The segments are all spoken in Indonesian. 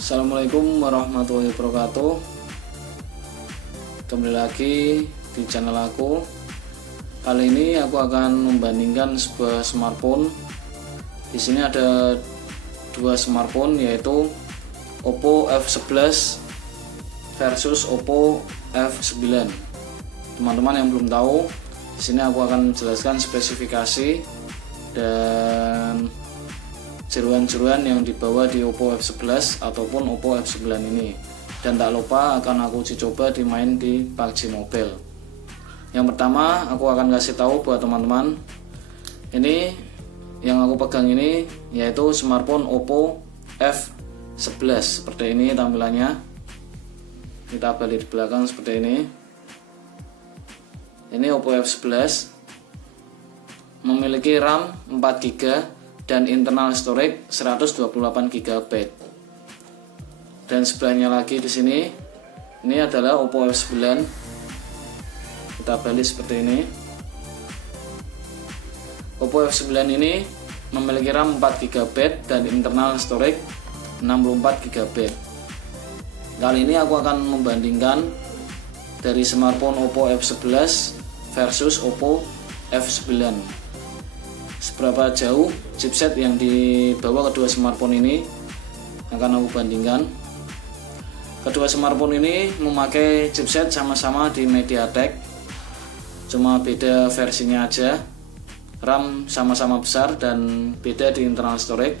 Assalamualaikum warahmatullahi wabarakatuh. Kembali lagi di channel aku. Kali ini aku akan membandingkan sebuah smartphone. Di sini ada dua smartphone, yaitu Oppo F11 versus Oppo F9. Teman-teman yang belum tahu, di sini aku akan menjelaskan spesifikasi dan seruan-seruan yang dibawa di Oppo F11 ataupun Oppo F9 ini. Dan tak lupa akan aku uji coba dimain di PUBG Mobile. Yang pertama aku akan kasih tahu buat teman-teman, ini yang aku pegang ini yaitu smartphone Oppo F11. Seperti ini tampilannya. Kita balik di belakang seperti ini. Ini Oppo F11 memiliki RAM 4GB dan internal storage 128 GB. Dan sebelahnya lagi di sini, ini adalah Oppo F9. Kita balik seperti ini. Oppo F9 ini memiliki RAM 4 GB dan internal storage 64 GB. Kali ini aku akan membandingkan dari smartphone Oppo F11 versus Oppo F9. Seberapa jauh chipset yang dibawa kedua smartphone ini akan aku bandingkan. Kedua smartphone ini memakai chipset sama-sama di MediaTek, cuma beda versinya aja. RAM sama-sama besar dan beda di internal storage.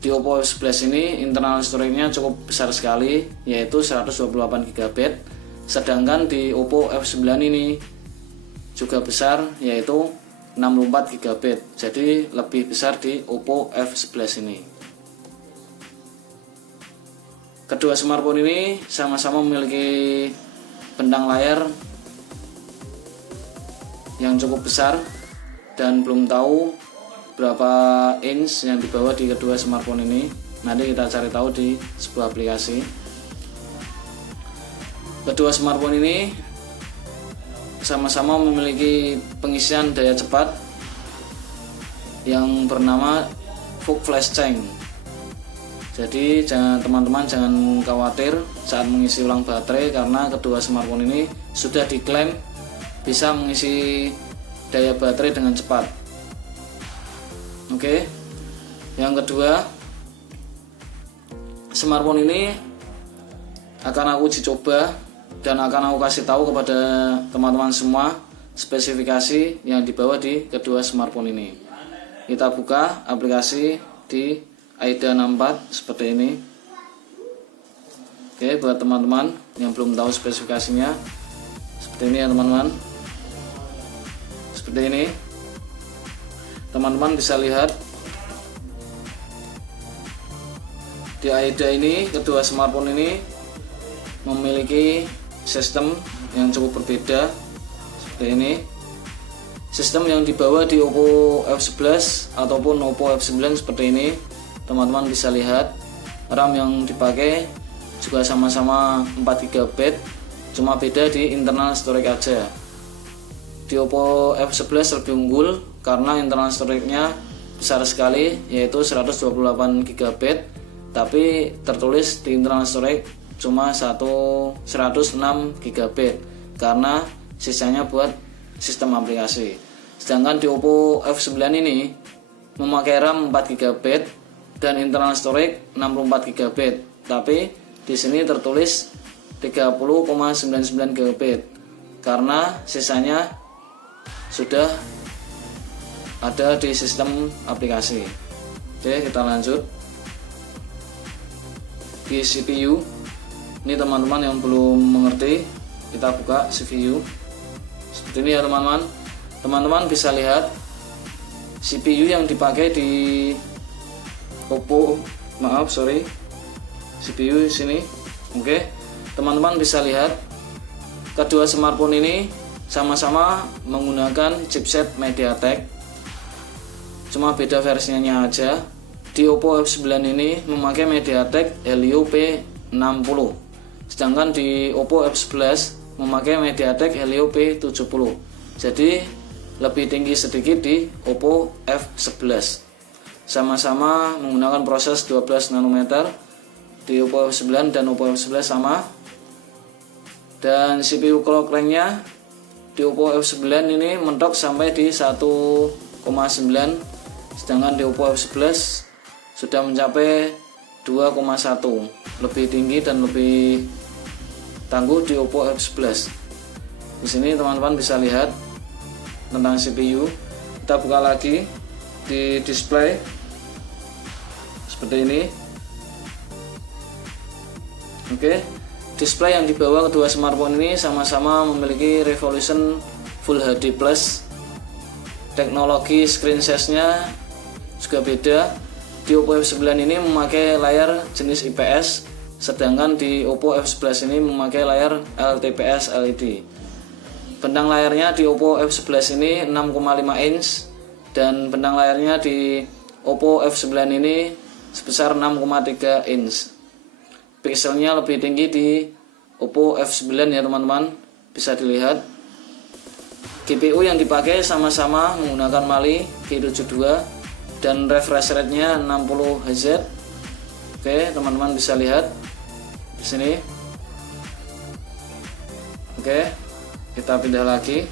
Di Oppo F11 ini internal storage-nya cukup besar sekali, yaitu 128 GB. Sedangkan di Oppo F9 ini juga besar, yaitu 64 GB. Jadi lebih besar di Oppo F11 ini. Kedua smartphone ini sama-sama memiliki bentang layar yang cukup besar, dan belum tahu berapa inch yang dibawa di kedua smartphone ini. Nanti kita cari tahu di sebuah aplikasi. Kedua smartphone ini sama-sama memiliki pengisian daya cepat yang bernama Full Flash Charge. Jadi teman-teman jangan khawatir saat mengisi ulang baterai, karena kedua smartphone ini sudah diklaim bisa mengisi daya baterai dengan cepat. Oke. Yang kedua, smartphone ini akan aku uji coba dan akan aku kasih tahu kepada teman-teman semua spesifikasi yang dibawa di kedua smartphone ini. Kita buka aplikasi di AIDA 64 seperti ini. Oke, buat teman-teman yang belum tahu spesifikasinya, seperti ini ya teman-teman. Seperti ini. Teman-teman bisa lihat di AIDA ini, kedua smartphone ini memiliki sistem yang cukup berbeda seperti ini. Sistem yang dibawa di Oppo F11 ataupun Oppo F9 seperti ini. Teman-teman bisa lihat RAM yang dipakai juga sama-sama 4 GB, cuma beda di internal storage aja. Di Oppo F11 lebih unggul karena internal storage-nya besar sekali, yaitu 128 GB, tapi tertulis di internal storage cuma 106 GB karena sisanya buat sistem aplikasi. Sedangkan di Oppo F9 ini memakai RAM 4 GB dan internal storage 64 GB, tapi di sini tertulis 30,99 GB karena sisanya sudah ada di sistem aplikasi. Oke, kita lanjut di CPU. Ini teman-teman yang belum mengerti, kita buka CPU seperti ini ya teman-teman. Teman-teman bisa lihat CPU yang dipakai di Oppo, CPU sini. Oke, teman-teman bisa lihat kedua smartphone ini sama-sama menggunakan chipset MediaTek, cuma beda versinya aja. Di Oppo F9 ini memakai MediaTek Helio P60, sedangkan di Oppo F11 memakai MediaTek Helio P70. Jadi lebih tinggi sedikit di Oppo F11. Sama-sama menggunakan proses 12 nanometer di Oppo F9 dan Oppo F11 sama. Dan CPU clock rank-nya di Oppo F9 ini mentok sampai di 1,9, sedangkan di Oppo F11 sudah mencapai 2,1, lebih tinggi dan lebih tangguh di Oppo F11. Di sini teman-teman bisa lihat tentang CPU. Kita buka lagi di display seperti ini. Oke, display yang dibawa kedua smartphone ini sama-sama memiliki resolution Full HD Plus. Teknologi screen size-nya juga beda. Di Oppo F9 ini memakai layar jenis IPS, sedangkan di Oppo F11 ini memakai layar LTPS LED. Bentang layarnya di Oppo F11 ini 6,5 inch dan bentang layarnya di Oppo F9 ini sebesar 6,3 inch. Pixelnya lebih tinggi di Oppo F9 ya teman-teman, bisa dilihat. GPU yang dipakai sama-sama menggunakan Mali G72 dan refresh rate-nya 60 Hz. Oke, teman-teman bisa lihat di sini. Oke, kita pindah lagi.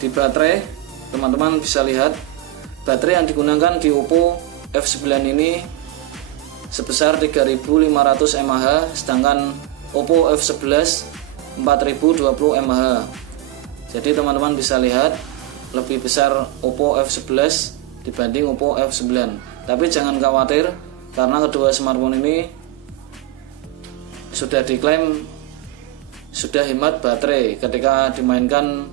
Di baterai, teman-teman bisa lihat baterai yang digunakan di Oppo F9 ini sebesar 3500 mAh, sedangkan Oppo F11 4020 mAh. Jadi teman-teman bisa lihat lebih besar Oppo F11 dibanding Oppo F9. Tapi jangan khawatir karena kedua smartphone ini sudah diklaim sudah hemat baterai ketika dimainkan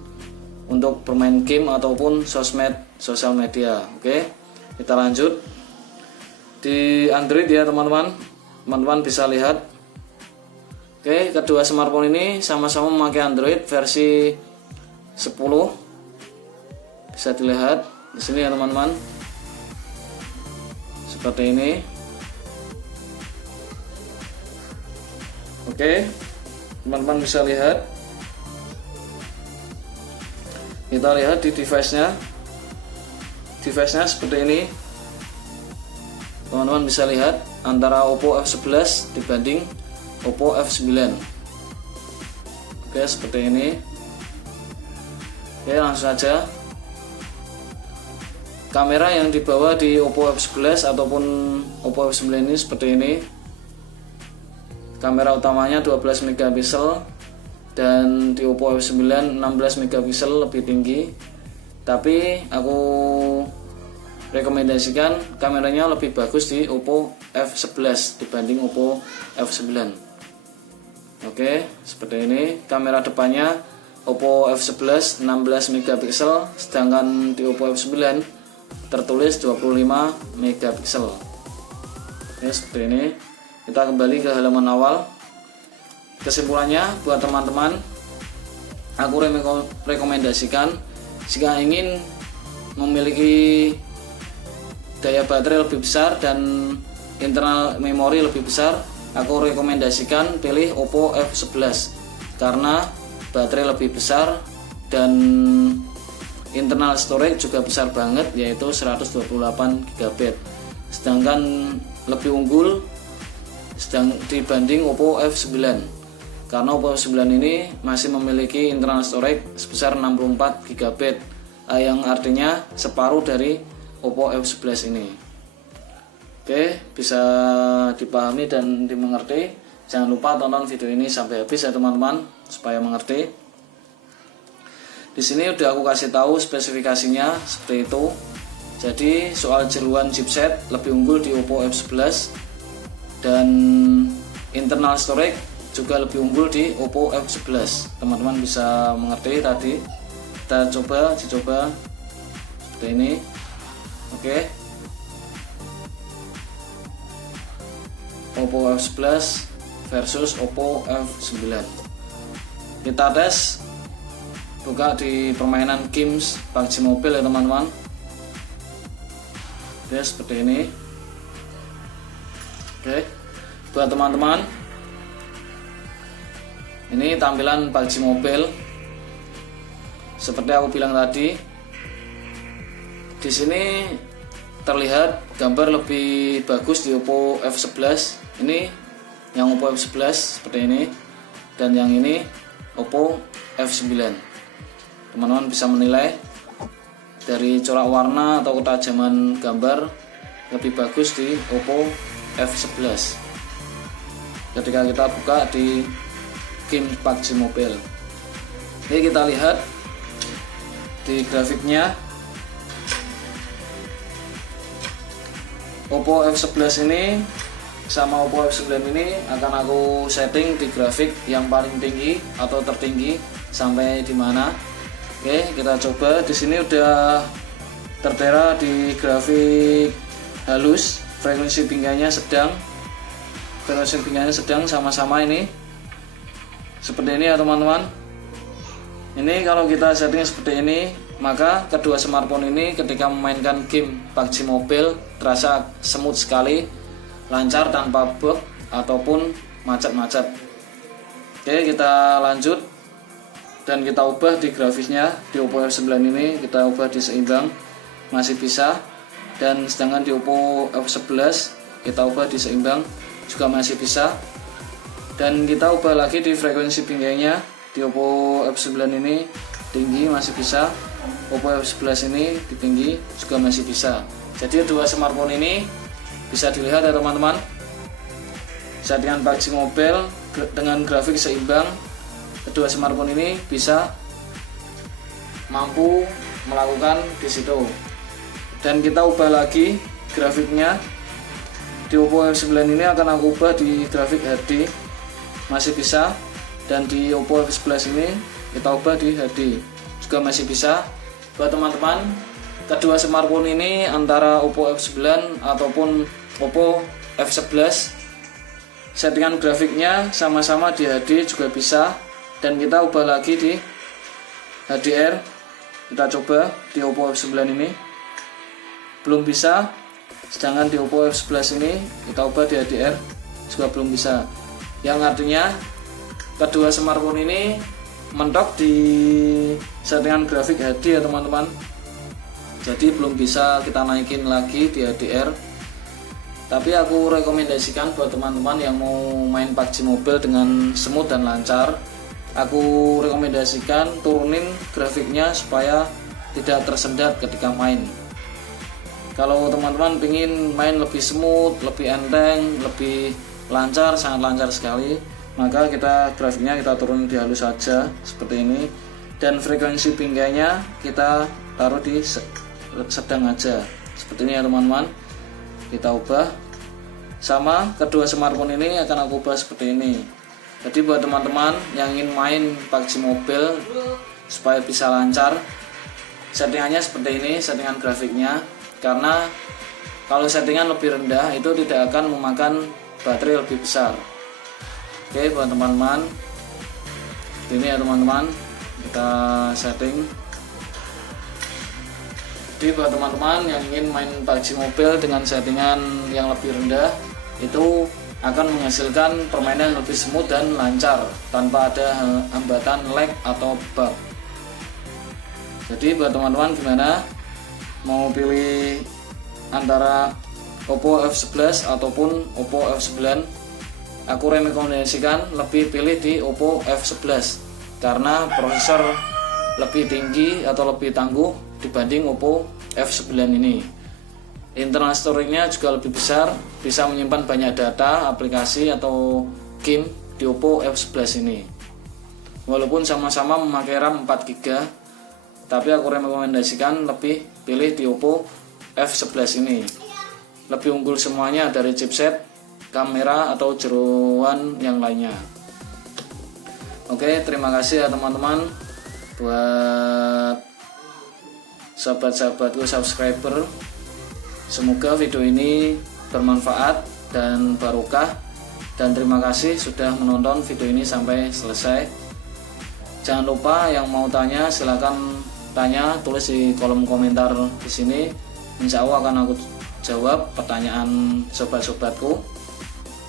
untuk bermain game ataupun sosial media. Oke, kita lanjut. Di Android ya teman-teman bisa lihat. Oke, kedua smartphone ini sama-sama memakai Android versi 10. Bisa dilihat di sini ya teman-teman. Seperti ini. Oke, teman-teman bisa lihat. Kita lihat di device-nya. Device-nya seperti ini. Teman-teman bisa lihat antara Oppo F11 dibanding Oppo F9. Oke, seperti ini. Oke, langsung saja. Kamera yang dibawa di Oppo F11 ataupun Oppo F9 ini seperti ini. Kamera utamanya 12 megapiksel dan di Oppo F9 16 megapiksel lebih tinggi. Tapi aku rekomendasikan kameranya lebih bagus di Oppo F11 dibanding Oppo F9. Oke, seperti ini. Kamera depannya Oppo F11 16 megapiksel, sedangkan di Oppo F9 tertulis 25 megapiksel. Oke, seperti ini. Kita kembali ke halaman awal. Kesimpulannya buat teman-teman, aku rekomendasikan jika ingin memiliki daya baterai lebih besar dan internal memori lebih besar, aku rekomendasikan pilih Oppo F11 karena baterai lebih besar dan internal storage juga besar banget, yaitu 128 GB. Sedangkan lebih unggul dibanding Oppo F9 karena Oppo F9 ini masih memiliki internal storage sebesar 64 GB, yang artinya separuh dari Oppo F11 ini. Oke, bisa dipahami dan dimengerti. Jangan lupa tonton video ini sampai habis ya teman-teman, supaya mengerti. Di sini udah aku kasih tahu spesifikasinya seperti itu. Jadi soal jeluan chipset lebih unggul di Oppo F11 dan internal storage juga lebih unggul di Oppo F11. Teman-teman bisa mengerti tadi. Kita coba seperti ini. Oke. Oppo F11 versus Oppo F9. Kita tes, buka di permainan games PUBG Mobile ya teman-teman. Oke, seperti ini. Oke, buat teman-teman, ini tampilan PUBG Mobile. Seperti aku bilang tadi, di sini terlihat gambar lebih bagus di Oppo F11. Ini yang Oppo F11 seperti ini, dan yang ini Oppo F9. Teman-teman bisa menilai dari corak warna atau ketajaman gambar lebih bagus di Oppo F11 ketika kita buka di game PUBG Mobile. Oke, kita lihat di grafiknya. Oppo F11 ini sama Oppo F9 ini akan aku setting di grafik yang paling tinggi atau tertinggi sampai di mana. Oke, kita coba. Di sini udah tertera di grafik halus, frekuensi pinggangnya sedang. Frekuensi pinggangnya sedang sama-sama ini. Seperti ini ya teman-teman. Ini kalau kita setting seperti ini, maka kedua smartphone ini ketika memainkan game PUBG Mobile terasa smooth sekali, lancar tanpa bug ataupun macet-macet. Oke, kita lanjut dan kita ubah di grafisnya. Di Oppo F9 ini kita ubah di seimbang, masih bisa. Dan sedangkan di Oppo F11 kita ubah di seimbang, juga masih bisa. Dan kita ubah lagi di frekuensi pinggangnya. Di Oppo F9 ini tinggi, masih bisa. Oppo F11 ini di tinggi, juga masih bisa. Jadi dua smartphone ini bisa dilihat ya teman-teman, settingan PUBG Mobile dengan grafik seimbang. Kedua smartphone ini bisa mampu melakukan di situ. Dan kita ubah lagi grafiknya. Di Oppo F9 ini akan aku ubah di grafik HD, masih bisa. Dan di Oppo F11 ini kita ubah di HD, juga masih bisa. Buat teman-teman, kedua smartphone ini antara Oppo F9 ataupun Oppo F11, settingan grafiknya sama-sama di HD juga bisa. Dan kita ubah lagi di HDR. Kita coba di Oppo F9 ini belum bisa, sedangkan di Oppo F11 ini kita ubah di HDR juga belum bisa. Yang artinya kedua smartphone ini mentok di settingan grafik HD ya teman-teman. Jadi belum bisa kita naikin lagi di HDR. Tapi aku rekomendasikan buat teman-teman yang mau main PUBG Mobile dengan smooth dan lancar, aku rekomendasikan turunin grafiknya supaya tidak tersendat ketika main. Kalau teman-teman ingin main lebih smooth, lebih enteng, lebih lancar, sangat lancar sekali, maka grafiknya kita turunin di halus saja seperti ini. Dan frekuensi pinggangnya kita taruh di sedang aja seperti ini ya teman-teman. Kita ubah. Sama kedua smartphone ini akan aku ubah seperti ini. Jadi buat teman-teman yang ingin main PUBG Mobile supaya bisa lancar, settingannya seperti ini, settingan grafiknya. Karena kalau settingan lebih rendah itu tidak akan memakan baterai lebih besar. Oke buat teman-teman, ini ya teman-teman, kita setting. Jadi buat teman-teman yang ingin main PUBG Mobile dengan settingan yang lebih rendah, itu akan menghasilkan permainan lebih smooth dan lancar tanpa ada hambatan lag atau bug. Jadi buat teman-teman gimana, mau pilih antara Oppo F11 ataupun Oppo F9? Aku rekomendasikan lebih pilih di Oppo F11 karena prosesor lebih tinggi atau lebih tangguh dibanding Oppo F9 ini. Internal storage-nya juga lebih besar, bisa menyimpan banyak data, aplikasi atau game di Oppo F11 ini. Walaupun sama-sama memakai RAM 4GB, tapi aku rekomendasikan lebih pilih di Oppo F11 ini. Lebih unggul semuanya dari chipset, kamera atau jeroan yang lainnya. Oke, terima kasih ya teman-teman buat sahabat-sahabatku subscriber. Semoga video ini bermanfaat dan barokah, dan terima kasih sudah menonton video ini sampai selesai. Jangan lupa yang mau tanya silakan tanya, tulis di kolom komentar di sini. Insya Allah akan aku jawab pertanyaan sobat-sobatku.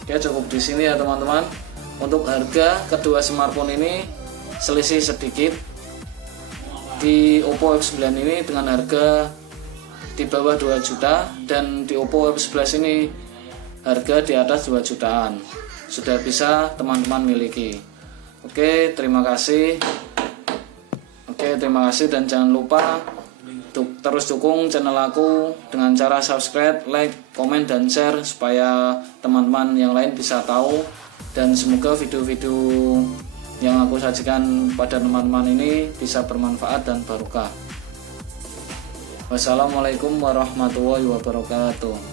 Oke, cukup di sini ya teman-teman. Untuk harga kedua smartphone ini selisih sedikit. Di Oppo F9 ini dengan harga di bawah 2 juta, dan di Oppo F11 ini harga di atas 2 jutaan. Sudah bisa teman-teman miliki. Oke, terima kasih. Dan jangan lupa terus dukung channel aku dengan cara subscribe, like, komen, dan share supaya teman-teman yang lain bisa tahu, dan semoga video-video yang aku sajikan pada teman-teman ini bisa bermanfaat dan barokah. Wassalamualaikum warahmatullahi wabarakatuh.